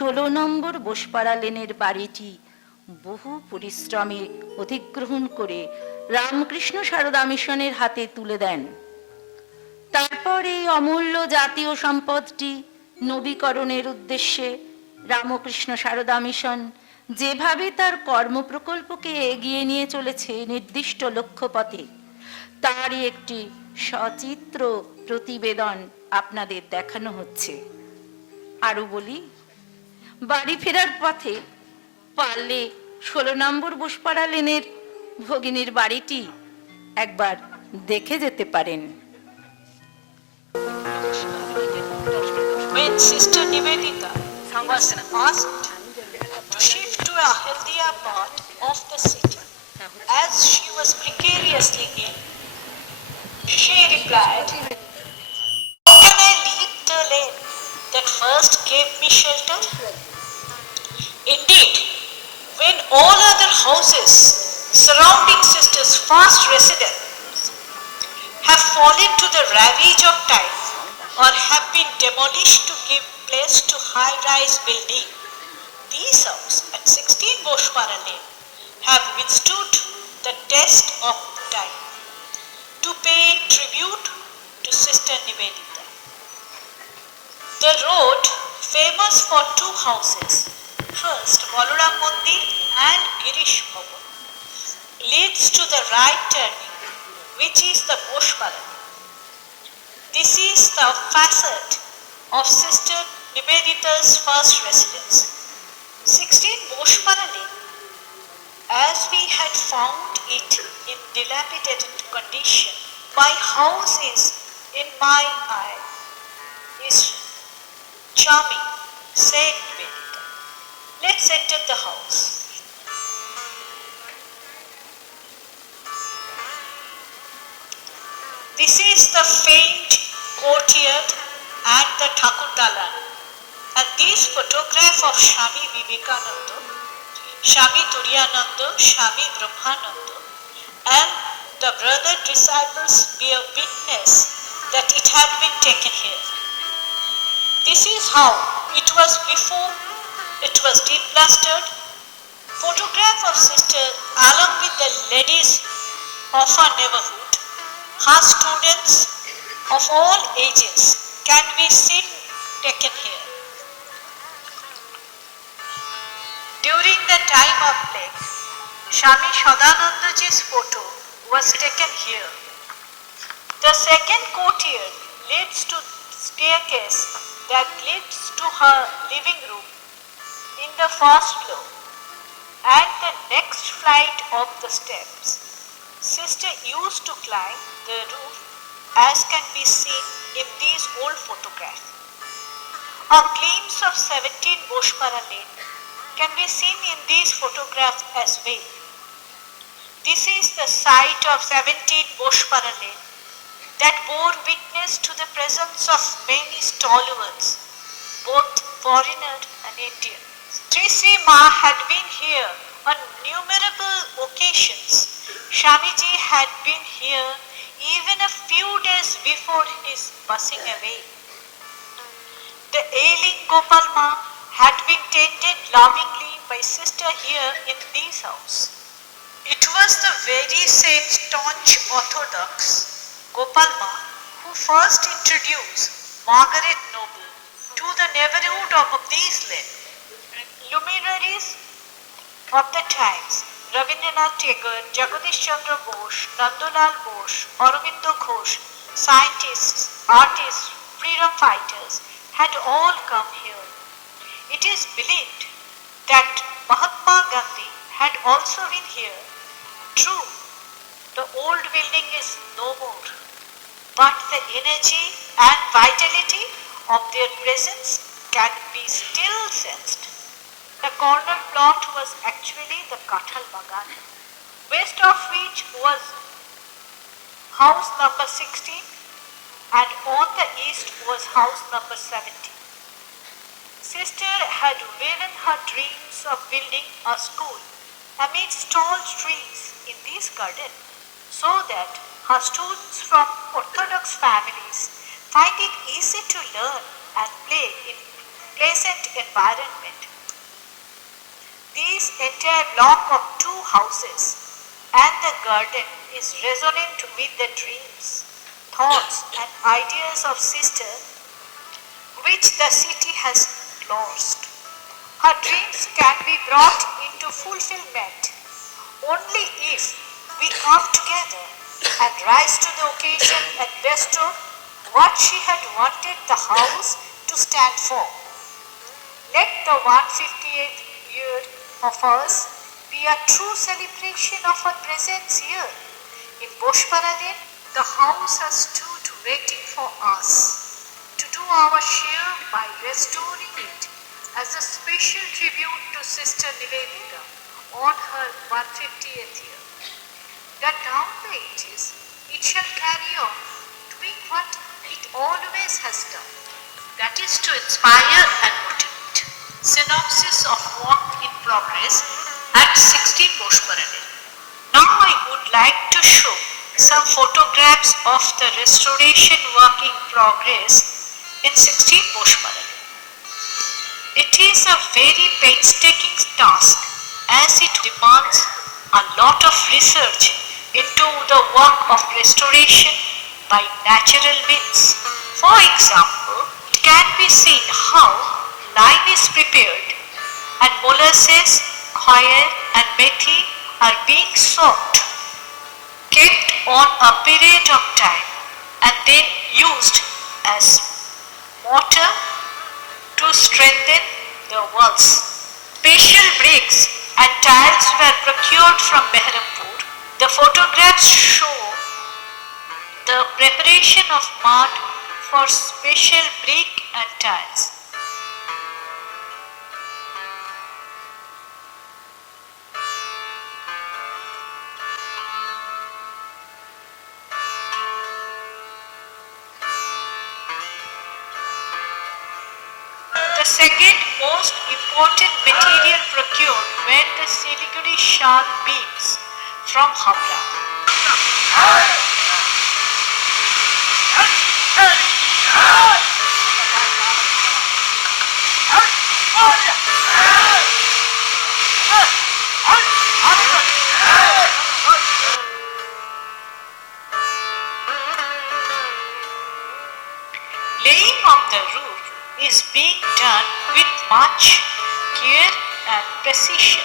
16 নম্বর বোসপাড়া লেনের বাড়িটি বহু পরিশ্রমে অধিগ্রহণ করে রামকৃষ্ণ সারদা মিশনের হাতে তুলে দেন। তারপর এই অমূল্য জাতীয় সম্পদটি নবীকরণের উদ্দেশ্যে রামকৃষ্ণ সারদা মিশন যেভাবে তার কর্মপ্রকল্পকে এগিয়ে নিয়ে চলেছে নির্দিষ্ট লক্ষ্যপথে, তারই একটি সচিত্র প্রতিবেদন আপনাদের দেখানো হচ্ছে। আরো বলি, বাড়ি ফেরার পথে পারলে 16 নম্বর বোসপাড়া লেনের ভগিনীর বাড়িটি একবার দেখে যেতে পারেন। When Sister Nivedita was asked to shift to a healthier part of the city as she was precariously ill, she replied, "How can I leave the lane that first gave me shelter? Indeed, when all other houses surrounding Sister's first residence have fallen to the ravage of time or have been demolished to give place to high-rise building, these houses at 16 Boshpara Lane have withstood the test of time. To pay tribute to Sister Nivedita, the road, famous for two houses, first Balaram Mandir and Girish Bhavan, leads to the right turning, which is the Boshpara. This is the facade of Sister Nivedita's first residence, 16 Boshpara Lane, as we had found it in dilapidated condition. My house is, in my eye, is charming, said Nivedita. Let's enter the house. This is the faint courtyard and the Thakurdalan, and this photograph of Swami Vivekananda, Swami Turiyananda, Swami Brahmananda, and the brother disciples bear witness that it had been taken here. This is how it was before it was deplastered. Photograph of Sister along with the ladies of our neighborhood, her students of all ages, can be seen taken here. During the time of plague, Swami Sadanandaji's photo was taken here. The second courtyard leads to staircase that leads to her living room in the first floor, and the next flight of the steps. Sister used to climb the roof, as can be seen in these old photographs. A glimpse of 17 Boshpara Lane can be seen in these photographs as well. This is the site of 17 Boshpara Lane that bore witness to the presence of many stalwarts, both foreigner and Indian. Sri Sri Ma had been here on innumerable occasions. Swamiji had been here even a few days before his passing away. The ailing Gopal Ma had been tended lovingly by Sister here in this house. It was the very same staunch orthodox Gopal Ma who first introduced Margaret Noble to the neighborhood of these lands. Luminaries of the times, Rabindranath Tagore, Jagadish Chandra Bose, Nandalal Bose, Aurobindo Ghosh, scientists, artists, freedom fighters had all come here. It is believed that Mahatma Gandhi had also been here. True, the old building is no more, but the energy and vitality of their presence can be still sensed. The corner plot was actually the Kathal Bagan, west of which was house number 16 and on the east was house number 17. Sister had woven her dreams of building a school amidst tall trees in this garden so that her students from orthodox families find it easy to learn and play in pleasant environment. This entire block of 2 houses and the garden is resonant with the dreams, thoughts and ideas of sister which the city has lost. Her dreams can be brought into fulfillment only if we come together and rise to the occasion and bestow what she had wanted the house to stand for. Let the 158th year of us be a true celebration of her presence here. In Boshpara Lane, the house has stood waiting for us to do our share by restoring it as a special tribute to Sister Nivedita on her 150th year. That down the ages, it shall carry on doing what it always has done. That is to inspire and motivate. Synopsis of work in progress at 16 Boshpara Lane. Now I would like to show some photographs of the restoration work in progress in 16 Boshpara Lane. It is a very painstaking task as it demands a lot of research into the work of restoration by natural means. For example, it can be seen how lime is prepared and molasses, coir and methi are being soaked, kept on a period of time and then used as mortar to strengthen the walls. Special bricks and tiles were procured from Behrampur. The photographs show the preparation of mud for special brick and tiles. The second most important material procured were the Siliguri sharp beams from Howrah. Laying of the roof is being done with much care and precision.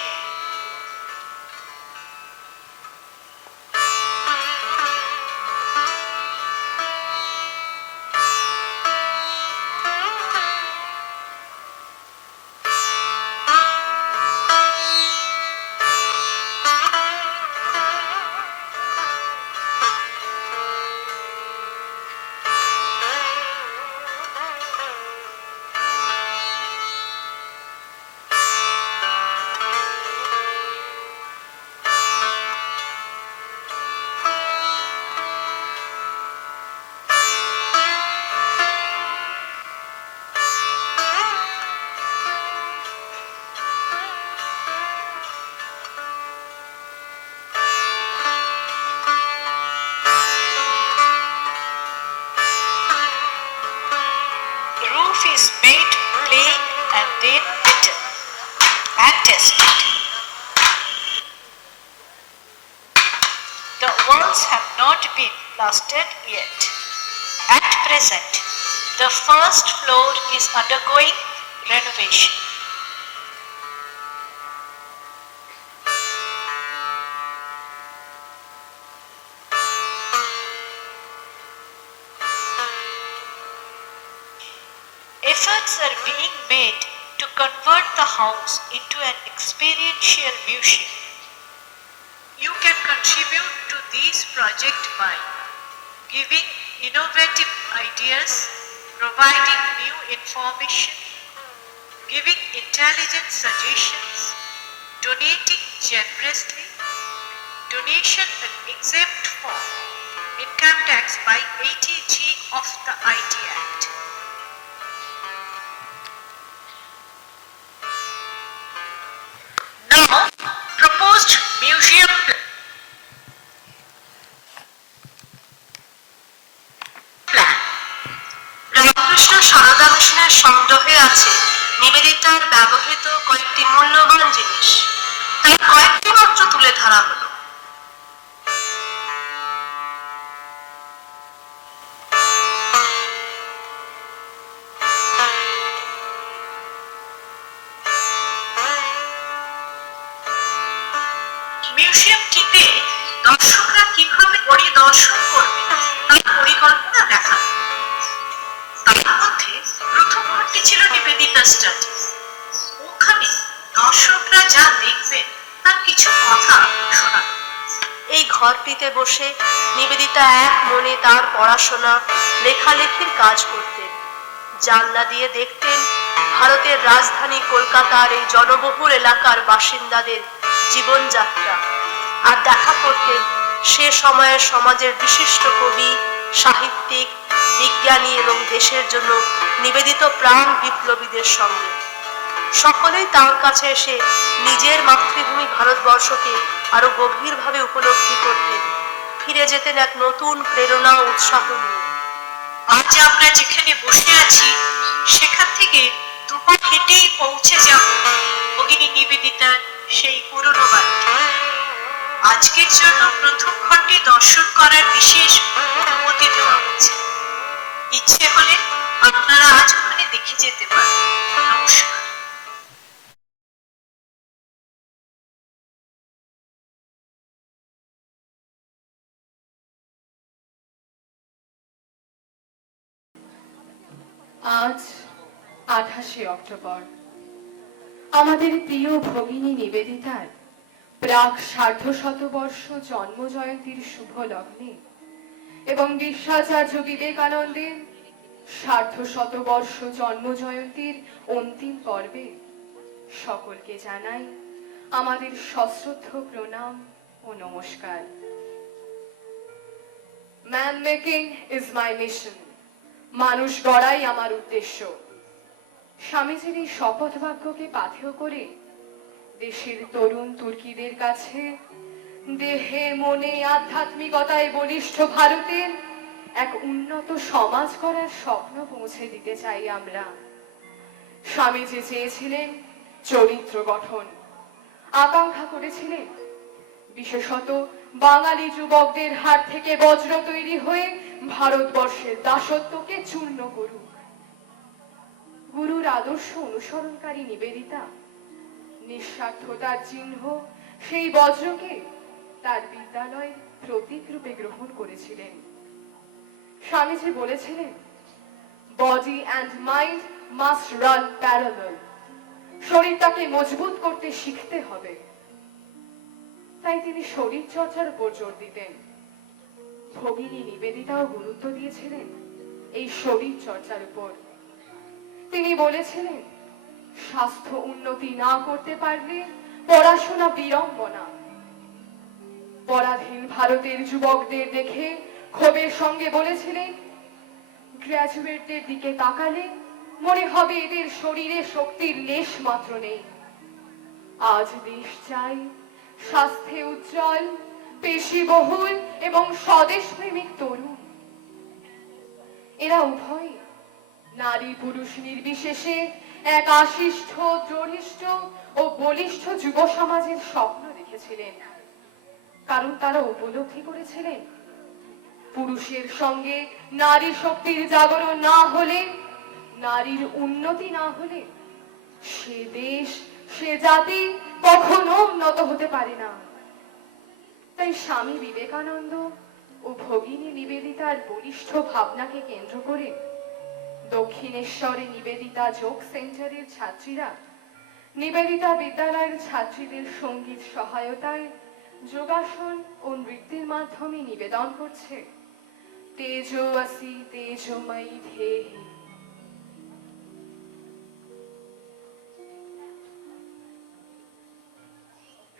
Is made plain and then beaten and tested. The walls have not been plastered yet. At present, the first floor is undergoing renovation. Efforts are being made to convert the house into an experiential museum. You can contribute to this project by giving innovative ideas, providing new information, giving intelligent suggestions, donating generously, donation an exempt from income tax by 80G of the IT Act. Now, proposed museum plan. Ramakrishna Sarada মিশনের সংগ্রহে আছে নিবেদিতার ব্যবহৃত কয়েকটি মূল্যবান জিনিস তাই কয়েকটি মাত্র তুলে ধরা হলো। মিউজিয়ামটিতে দর্শকরা কিভাবে পরিদর্শন করবে তার পরিকল্পনা দেখা। তার মধ্যে প্রথম ঘরটি ছিল নিবেদিতা স্টাডি। ওখানে দর্শকরা যা দেখবেন তার কিছু কথা শোনা। এই ঘরটিতে বসে নিবেদিতা এক মনে তার পড়াশোনা লেখালেখির কাজ করতেন। জানলা দিয়ে দেখতেন ভারতের রাজধানী কলকাতার এই জনবহুল এলাকার বাসিন্দাদের জীবনযাত্রা, আর দেখা করতেন সে সময়ের সমাজের বিশিষ্ট কবি, সাহিত্যিক, বিজ্ঞানী এবং দেশের জন্য নিবেদিত প্রাণ বিপ্লবীদের সঙ্গে। সকলেই তার কাছে এসে নিজের মাতৃভূমি ভারতবর্ষকে আরো গভীরভাবে উপলব্ধি করতেন, ফিরে যেতেন এক নতুন প্রেরণা ও উৎসাহ নিয়ে। আজ আমরা যেখানে বসে আছি সেখান থেকে দুপা হেঁটেই পৌঁছে যাব ভগিনী নিবেদিতার সেই পুরনো বাড়িতে। আজকের জন্য প্রথম ঘরটি দর্শন করার বিশেষ অনুমতি দেওয়া হয়েছে। ইচ্ছে হলে আপনারা আজ ওখানে দেখে যেতে পারেন। নমস্কার। আজ 28শে অক্টোবর আমাদের প্রিয় ভগিনী নিবেদিতার প্রাক সার্ধশতবর্ষ জন্ম জয়ন্তীর শুভ লগ্নে এবং বিশ্বাচার্য বিবেকানন্দের সার্ধশতবর্ষ জন্ম জয়ন্তীর অন্তিম পর্বে সকলকে জানাই আমাদের সশ্রদ্ধ প্রণাম ও নমস্কার। Man making is my mission, মানুষ গড়াই আমার উদ্দেশ্য। স্বামীজির এই শপথ বাক্যকে পাথেয় করে দেশের তরুণ তুর্কিদের কাছে দেহে মনে আধ্যাত্মিকতায় বলিষ্ঠ ভারতের এক উন্নত সমাজ করার স্বপ্ন পৌঁছে দিতে চাই আমরা। স্বামীজি চেয়েছিলেন চরিত্র গঠন, আকাঙ্ক্ষা করেছিলেন বিশেষত বাঙালি যুবকদের হাত থেকে বজ্র তৈরি হয়ে ভারতবর্ষের দাসত্বকে চূর্ণ করুক। গুরুর আদর্শ অনুসরণকারী নিবেদিতা নিঃস্বার্থতার চিহ্ন সেই বজ্রকে তার বিদ্যালয় প্রতীক রূপে গ্রহণ করেছিলেন। স্বামীজি বলেছিলেন, body and mind must run parallel. শরীরটাকে মজবুত করতে শিখতে হবে। তাই তিনি শরীর চর্চার উপর জোর দিতেন। ভগিনী নিবেদিতাও গুরুত্ব দিয়েছিলেন এই শরীর চর্চার উপর। তিনি বলেছিলেন, স্বাস্থ্য উন্নতি না করতে পারলে পড়াশোনা বিড়ম্বনা। পরাধীন ভারতের যুবকদের দেখে ক্ষোভের সঙ্গে বলেছিলেন, গ্র্যাজুয়েটদের দিকে তাকালে মনে হবে এদের শরীরে শক্তির লেশ মাত্র নেই। আজ দেশ চাই স্বাস্থ্যে উজ্জ্বল, পেশিবহুল এবং স্বদেশ প্রেমিক তরুণ। এরা উভয় নারী পুরুষ নির্বিশেষে এক আশিষ্ঠ, দৃঢ় ও বলিষ্ঠ যুব সমাজের স্বপ্ন দেখেছিলেন। কারণ তারা উপলব্ধি করেছিলেন, পুরুষের সঙ্গে নারী শক্তির জাগরণ না হলে, নারীর উন্নতি না হলে সে দেশ, সে জাতি কখনো উন্নত হতে পারে না। তাই স্বামী বিবেকানন্দ ও ভগিনী নিবেদিতার বলিষ্ঠ ভাবনাকে কেন্দ্র করে দক্ষিণেশ্বরে নিবেদিতা যোগ সেন্টারের ছাত্রীরা নিবেদিতা বিদ্যালয়ের ছাত্রীদের সঙ্গীত সহায়তায় যোগাসন ও নৃত্যের মাধ্যমে নিবেদন করছে, তেজো আসি তেজোময়ী ধেহি।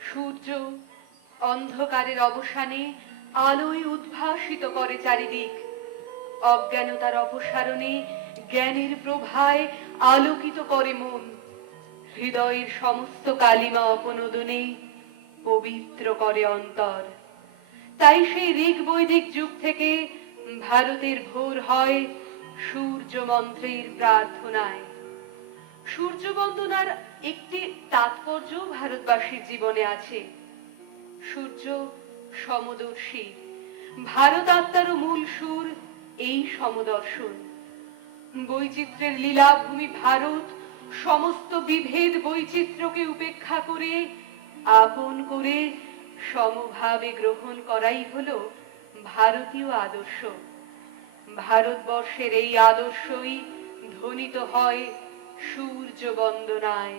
সূর্য অন্ধকারের অবসানে আলোয় উদ্ভাসিত করে চারিদিক। অজ্ঞানতার অপসারণে জ্ঞানের প্রভায় আলোকিত করে মন। হৃদয়ের সমস্ত কালিমা অপনোদনে পবিত্র করে অন্তর। তাই সেই ঋগ বৈদিক যুগ থেকে ভারতের ভোর হয় সূর্য মন্ত্রের প্রার্থনায়। সূর্য বন্দনার একটি তাৎপর্য ভারতবাসীর জীবনে আছে। সূর্য সমদর্শী, ভারত আত্মারও মূল সুর এই সমদর্শন। বৈচিত্র্যের লীলাভূমি ভারত সমস্ত বিভেদ বৈচিত্র্যকে উপেক্ষা করে আপন করে সমভাবে গ্রহণ করাই হলো ভারতীয় আদর্শ। ভারতবর্ষের এই আদর্শই ধ্বনিত হয় সূর্য বন্দনায়।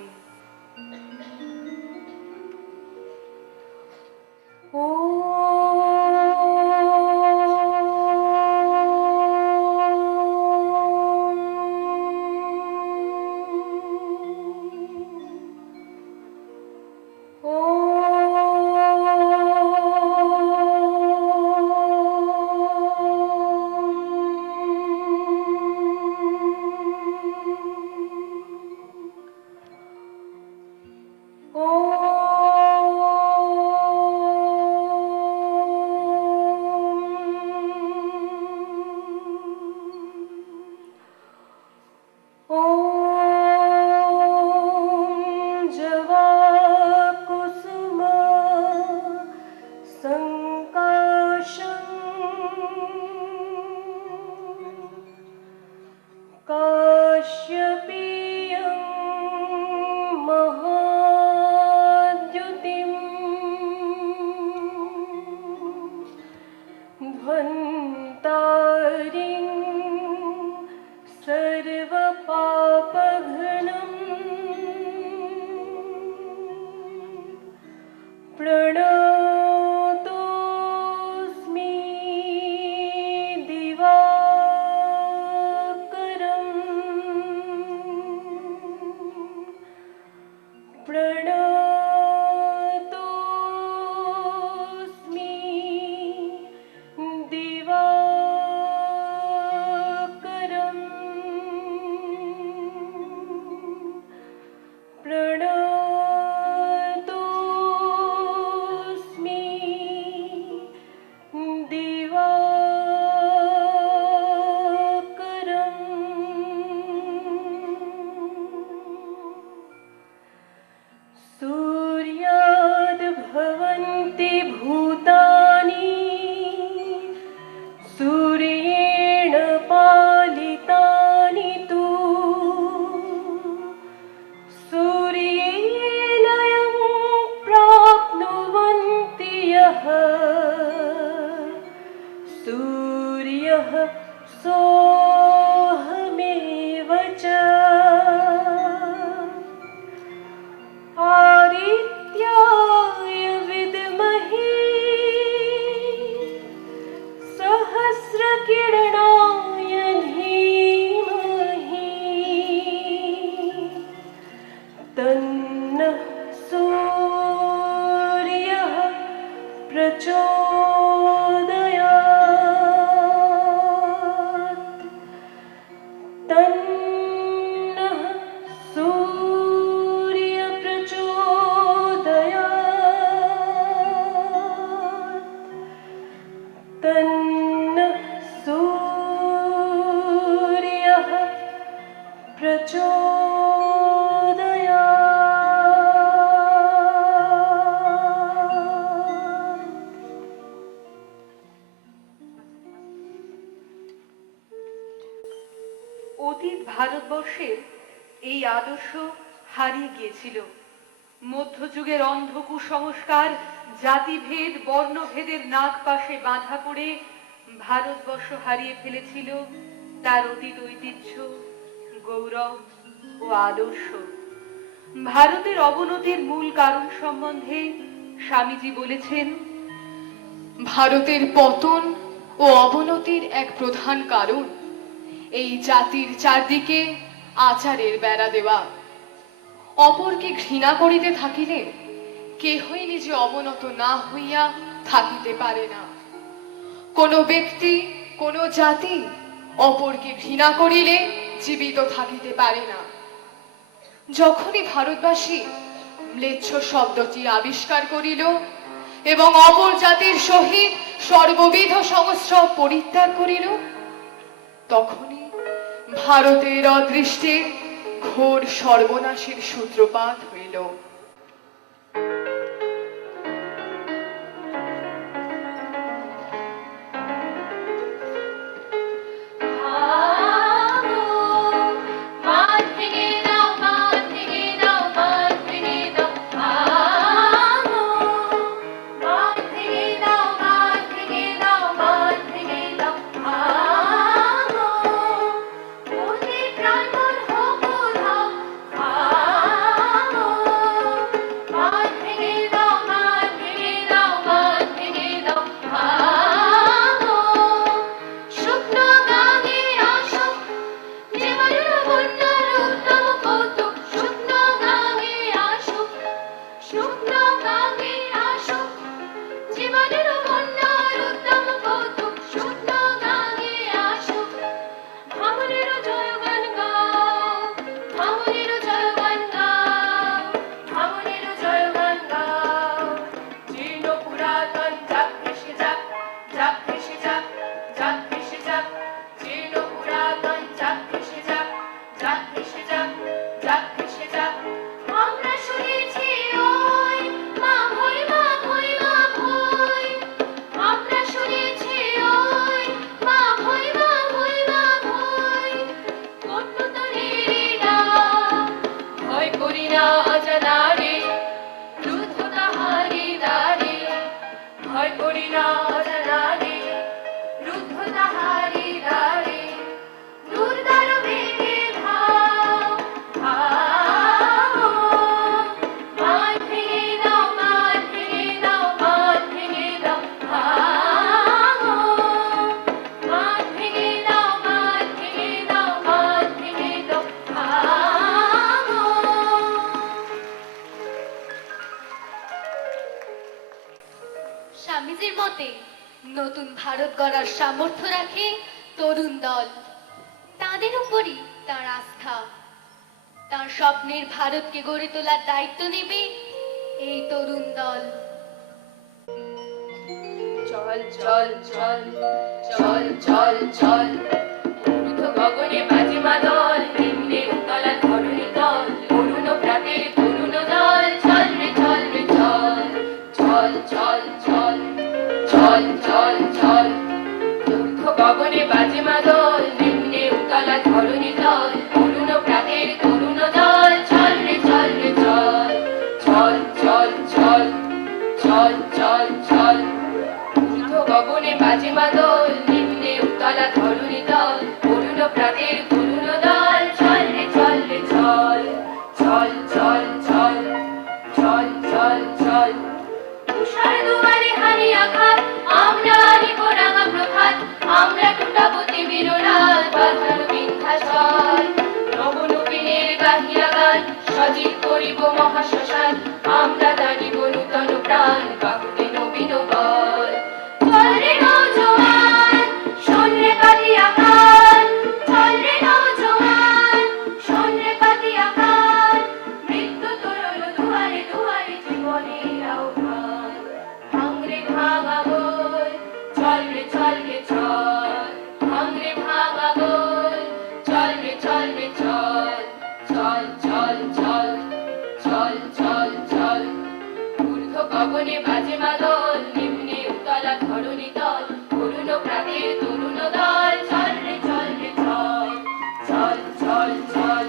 অতীত ভারতবর্ষের এই আদর্শ হারিয়ে গিয়েছিল। মধ্যযুগের অন্ধ কুসংস্কার, জাতিভেদ, বর্ণভেদের নাগপাশে বাঁধা পড়ে ভারতবর্ষ হারিয়ে ফেলেছিল তার অতীত ঐতিহ্য, গৌরব ও আদর্শ। ভারতের অবনতির মূল কারণ সম্বন্ধে স্বামীজি বলেছেন, ভারতের পতন ও অবনতির এক প্রধান কারণ এই জাতির চারদিকে আচারের বেড়া দেওয়া। অপরকে ঘৃণা করিতে থাকিলে কেহই নিজে অবনত না হইয়া থাকিতে পারে না। কোন ব্যক্তি, কোন জাতি অপরকে ঘৃণা করিলে জীবিত থাকিতে পারে না। যখনই ভারতবাসী ম্লেচ্ছ শব্দটি আবিষ্কার করিল এবং অপর জাতির সহিত সর্ববিধ সংস্রব পরিত্যাগ করিল, তখনই ভারতের অদৃষ্টে ঘোর সর্বনাশের সূত্রপাত হইল। স্বামীজির মতে নতুন ভারত গড়ার সামর্থ্য রাখে তরুণ দল। তাদের উপরই তার আস্থা। তার স্বপ্নের ভারতকে গড়ে তোলার দায়িত্ব নেবে এই তরুণ দল। চল চল চল চল চল চল ঊর্ধ্ব গগনে বাজে মাদল, নিম্নে উতলা ধরণী দল, অরুণ প্রাতের তরুণ দল। চল রে চল রে চল চল চল চল চল চল চল ঊর্ধ্ব গগনে বাজে মাদল, নিম্নে উতলা ধরণী দল, অরুণ প্রাতের তরুণ দল। চল রে চল রে চল চল চল চল চল চল চল ঊর্ধ্ব গগনে বাজে মাদল, নিম্নে উতলা ধরণী দল, অরুণ প্রাতের তরুণ দল। চল রে চল রে চল চল চল চল চল চল চল তুষার দুয়ারে হানি আঘাত, আমরা আনিব রাঙা প্রভাত, আমরা টুটাবো তিমির রাত, বাঁধানো বিন্ধ্যাচল। নবনবীনের গাহিয়া গান, সজীব করিব মহাশ্মশান, আমরা দাঁড়িব নূতন প্রাণ, বাহুতে নবীন বল। চল রে নওজোয়ান, শোন রে পাতিয়া গান, চল রে নওজোয়ান, শোন রে পাতিয়া গান, মৃত্যু তরল দুয়ারে দুয়ারে জীবনের আহ্বান। ভাঙরে ভাঙা গোল, চল রে চল, ভাঙরে ভাঙা গোল, চল রে চল, চল চল চল চল চল চল ঊর্ধ্ব গগনে বাজে মাদল, নিম্নে উতলা ধরণী দল, অরুণ প্রাতের তরুণ দল। চল রে চল চল চল চল চল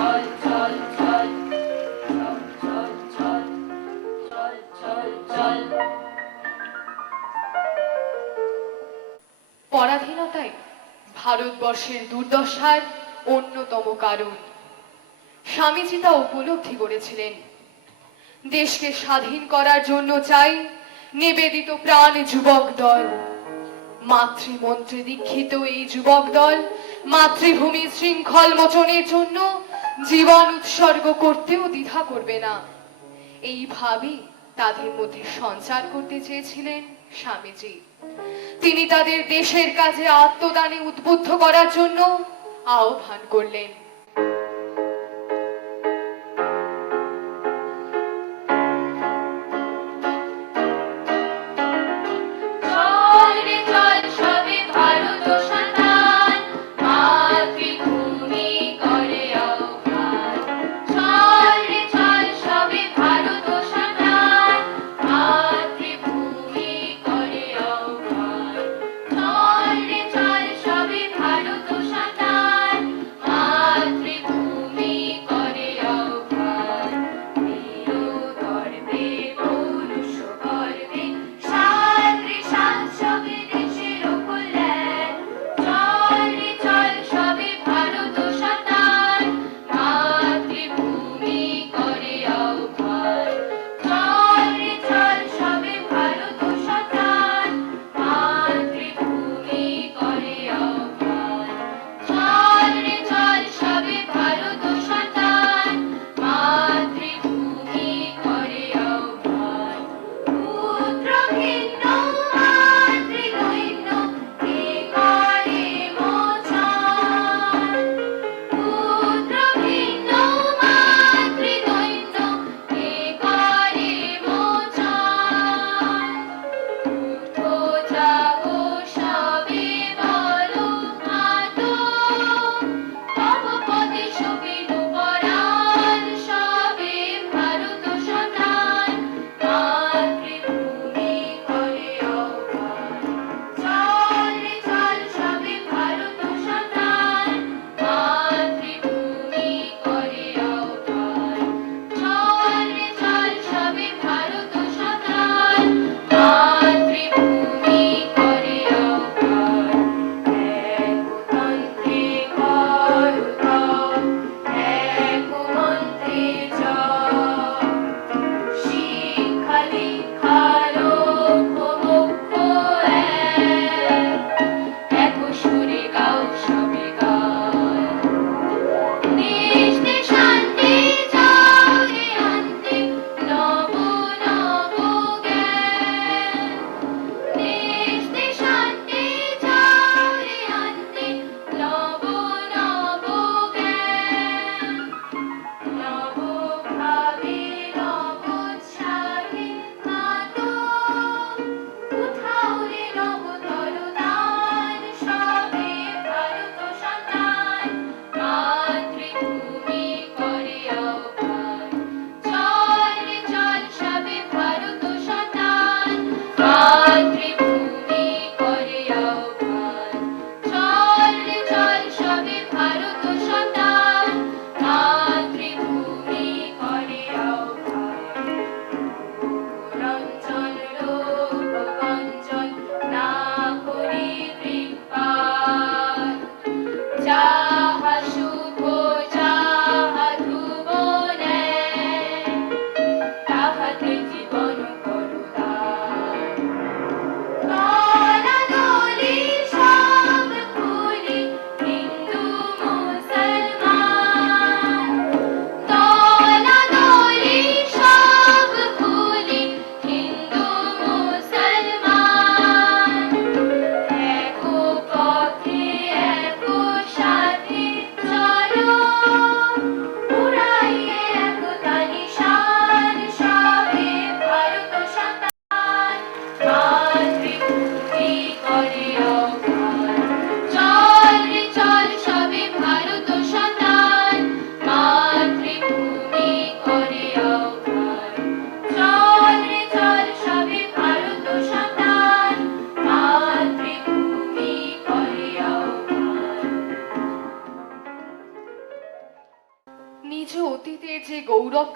চল চল চল চল চল চল চল। পরাধীনতাই ভারতবর্ষের দুর্দশার অন্যতম কারণ। স্বামীজি তা উপলব্ধি করেছিলেন। দেশকে স্বাধীন করার জন্য চাই নিবেদিত প্রাণ যুবক দল। মাতৃমন্ত্রে দীক্ষিত এই যুবক দল মাতৃভূমি শৃঙ্খল মোচনের জন্য জীবন উৎসর্গ করতেও দ্বিধা করবে না। এইভাবে তাদের মধ্যে সঞ্চার করতে চেয়েছিলেন স্বামীজি। তিনি তাদের দেশের কাজে আত্মদানে উদ্বুদ্ধ করার জন্য আহ্বান করলেন। মাতৃভূমি করে আহ্বান,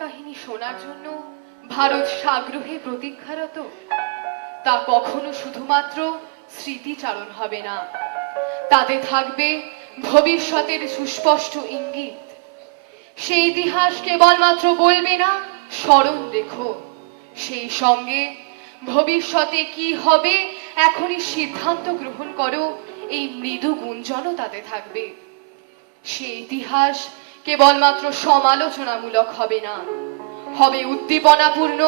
কাহিনী শোনার জন্য ভারত সাগ্রহে প্রতীক্ষারত, তা কখনো শুধুমাত্র স্মৃতিচারণ হবে না, তাতে থাকবে ভবিষ্যতের সুস্পষ্ট ইঙ্গিত। সেই ইতিহাস কেবলমাত্র বলবে না স্মরণ রেখো, সেই সঙ্গে ভবিষ্যতে কি হবে এখনই সিদ্ধান্ত গ্রহণ করো, এই মৃদু গুঞ্জনও তাতে থাকবে। সেই ইতিহাস কেবলমাত্র সমালোচনামূলক হবে না, হবে উদ্দীপনাপূর্ণ,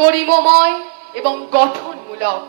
গরিমময় এবং গঠনমূলক।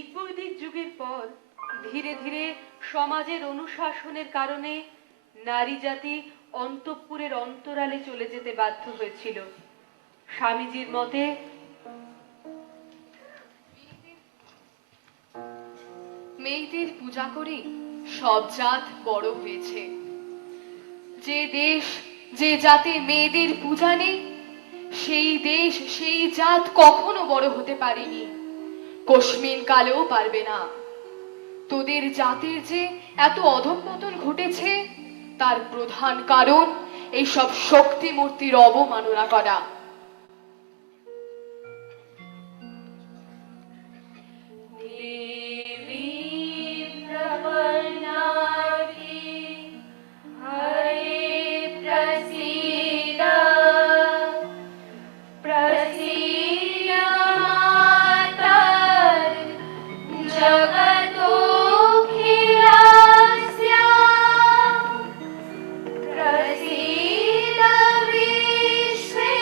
ঋগ্বৈদিক যুগের পর ধীরে ধীরে সমাজের অনুশাসনের কারণে নারী জাতি অন্তঃপুরের অন্তরালে চলে যেতে বাধ্য হয়েছিল। স্বামীজির মতে মেয়েদের পূজা করে সব জাত বড় হয়েছে। যে দেশ যে জাতে মেয়েদের পূজা নেই, সেই দেশ সেই জাত কখনো বড় হতে পারেনি, কস্মিন কালেও পারবে না। তোদের জাতের যে এত অধঃপতন ঘটেছে, তার প্রধান কারণ এইসব শক্তি মূর্তির অবমাননা করা। प्रसीद विश्वे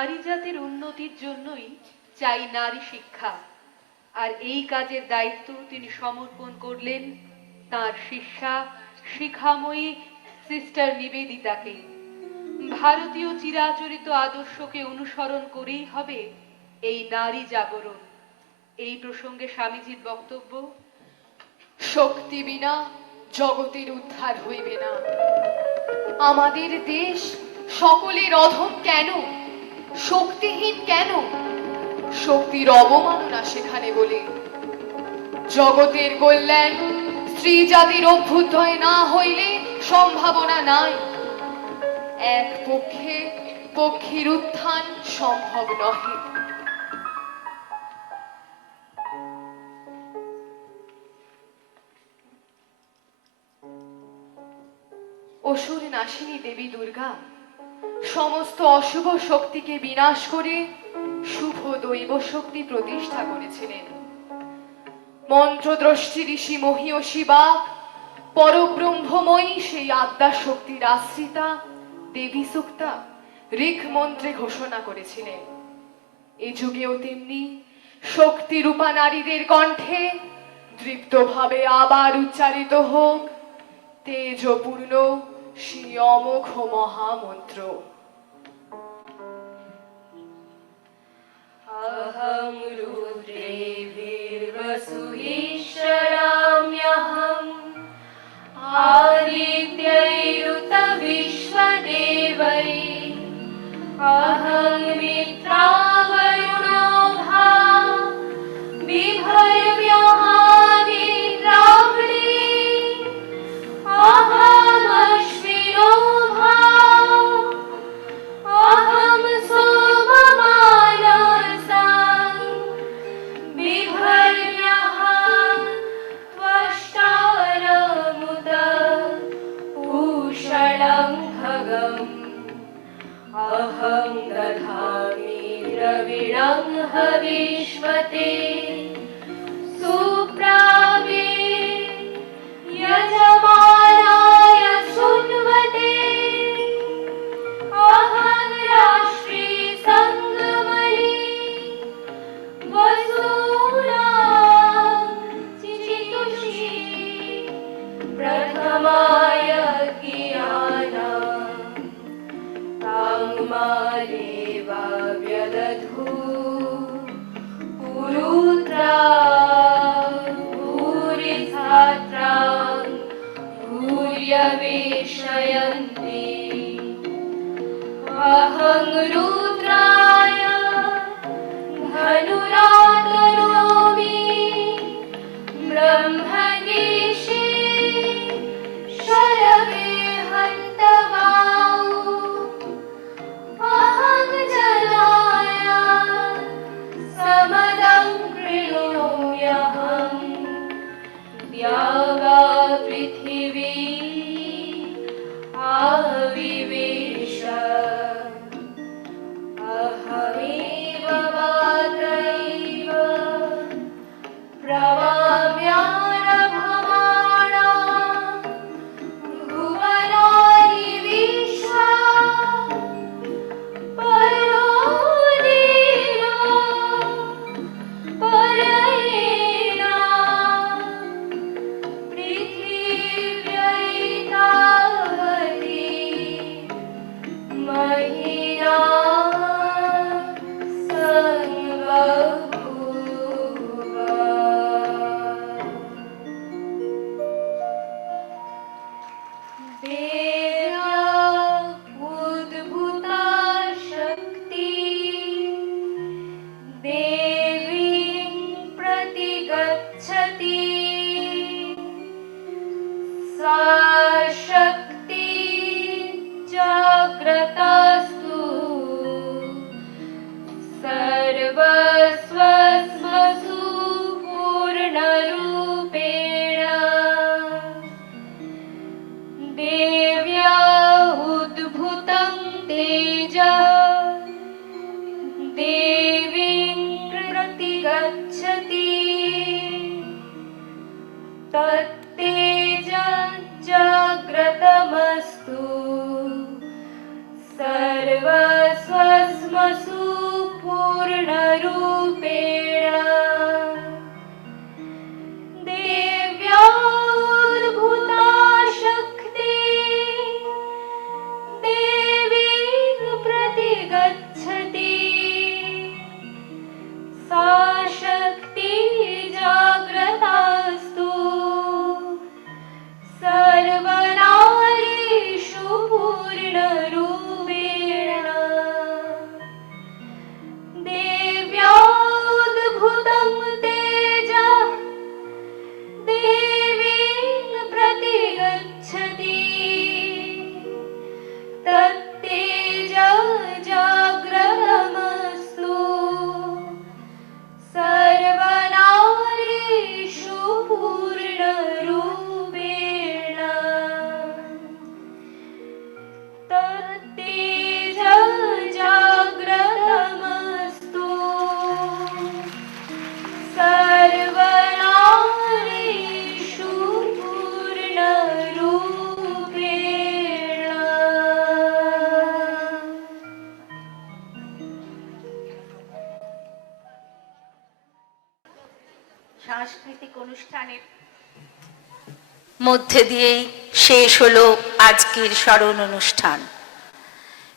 নারী জাতির উন্নতির জন্যই চাই নারী শিক্ষা, আর এই কাজের দায়িত্ব তিনি সমর্পণ করলেন তার শিষ্যা শিখাময়ী সিস্টার নিবেদিতাকে। ভারতীয় চিরাচরিত আদর্শকে অনুসরণ করেই হবে এই নারী জাগরণ। এই প্রসঙ্গে স্বামীজির বক্তব্য, শক্তি বিনা জগতের উদ্ধার হইবে না। আমাদের দেশ সকলের অধম কেন, শক্তিহীন কেন? শক্তির অবমাননা সেখানে বলে। জগতের কল্যাণ স্ত্রী জাতির অভ্যুদয় না হইলে সম্ভাবনা নাই। এক পক্ষে পক্ষীর উত্থান সম্ভব নহে। অসুর নাশিনী দেবী দুর্গা সমস্ত অশুভ শক্তিকে বিনাশ করে শুভ দৈব শক্তি প্রতিষ্ঠা করেছিলেন। মন্ত্রদ্রষ্টি ঋষি মহীয়সী বাক পরব্রহ্মময়ী সেই আদ্যা শক্তির আশ্রিতা দেবী সুক্তা ঋক মন্ত্রে ঘোষণা করেছিলেন, এ যুগেও তেমনি শক্তি রূপা নারীদের কণ্ঠে দৃপ্তভাবে আবার উচ্চারিত হোক তেজপূর্ণ সেই অমোঘ মহামন্ত্র। अहं रुद्रेभिर्वसुहीश्वराम्यहम् आदित्यैरुत विश्वदेवै अहं मित्रावरुणो भा बिभर्म्यहानिद्रावणी अहमश्विनो भा अहं सोममानसा बिभर्म्यः त्वष्टारमुद पूषणं खगम् अहं दधामि द्रविणं हविष्मते सुप्रावे यजमानाय सुन्वते अहं राष्ट्री संगमणि वसूनां चिचितुषी प्रथमाय ज्ञानं ताङ्मादेवा व्यदधू पुरुत्रा भूरिधात्रा भूर्यवेशयन्ति अहं रुद्राय धनुराकरोमि ब्रह्मदेशे शरवे हन्तवाौ अहं जलाय समदं कृणोम्यहं द्यावा पृथिवी आविवेश अहमेव वातैव प्रवाम्यारभमाणा भुवनानि विश्वा परो देवा परयेना पृथिव्यैतावती महिना देव्या उद्भूता शक्ति देवीं प्रतिगच्छति सा शक्ति जाग्रतास्तु सर्वस्वस्वसु पूर्णरूपेण देव्या उद्भूतं तेजः देवीं प्रतिगच्छति तत्तेज जाग्रतमस्तु सर्वस्वस्मसु সাংস্কৃতিক অনুষ্ঠানের মধ্যে দিয়েই শেষ হলো আজকের স্মরণ অনুষ্ঠান।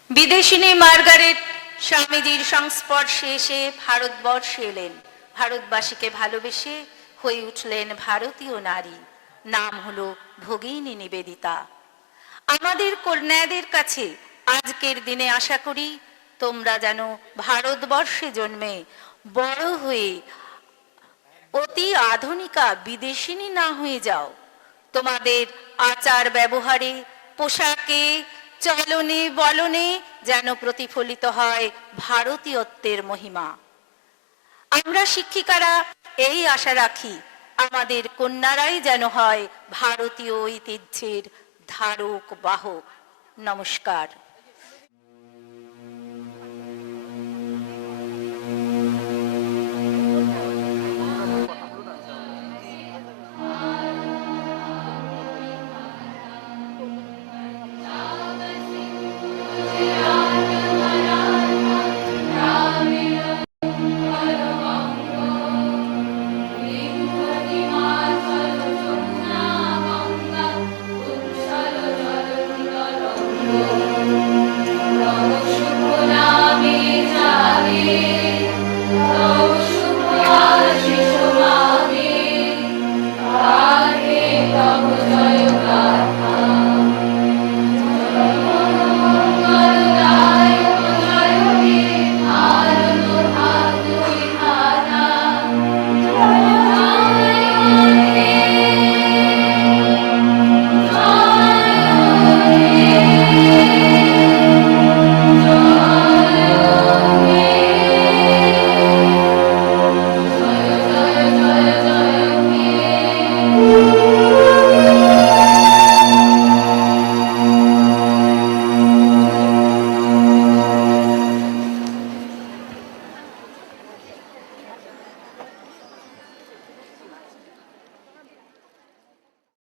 বিদেশিনী মার্গারেট স্বামীজির সংস্পর্শে এসে ভারতবর্ষে এলেন, ভারতবাসীকে ভালোবেসে হয়ে উঠলেন ভারতীয় নারী। নাম হলো ভগিনী নিবেদিতা। আমাদের কন্যাদের কাছে আজকের দিনে আশা করি তোমরা যেন ভারতবর্ষে জন্মে বড় হয়ে অতি আধুনিকা বিদেশিনী না হয়ে যাও। তোমাদের আচার ব্যবহারে, পোশাকে, চলনে বলনে যেন প্রতিফলিত হয় ভারতীয়ত্বের মহিমা। আমরা শিক্ষিকারা এই আশা রাখি আমাদের কন্যারাই যেন হয় ভারতীয় ঐতিহ্যের ধারক বাহক। নমস্কার।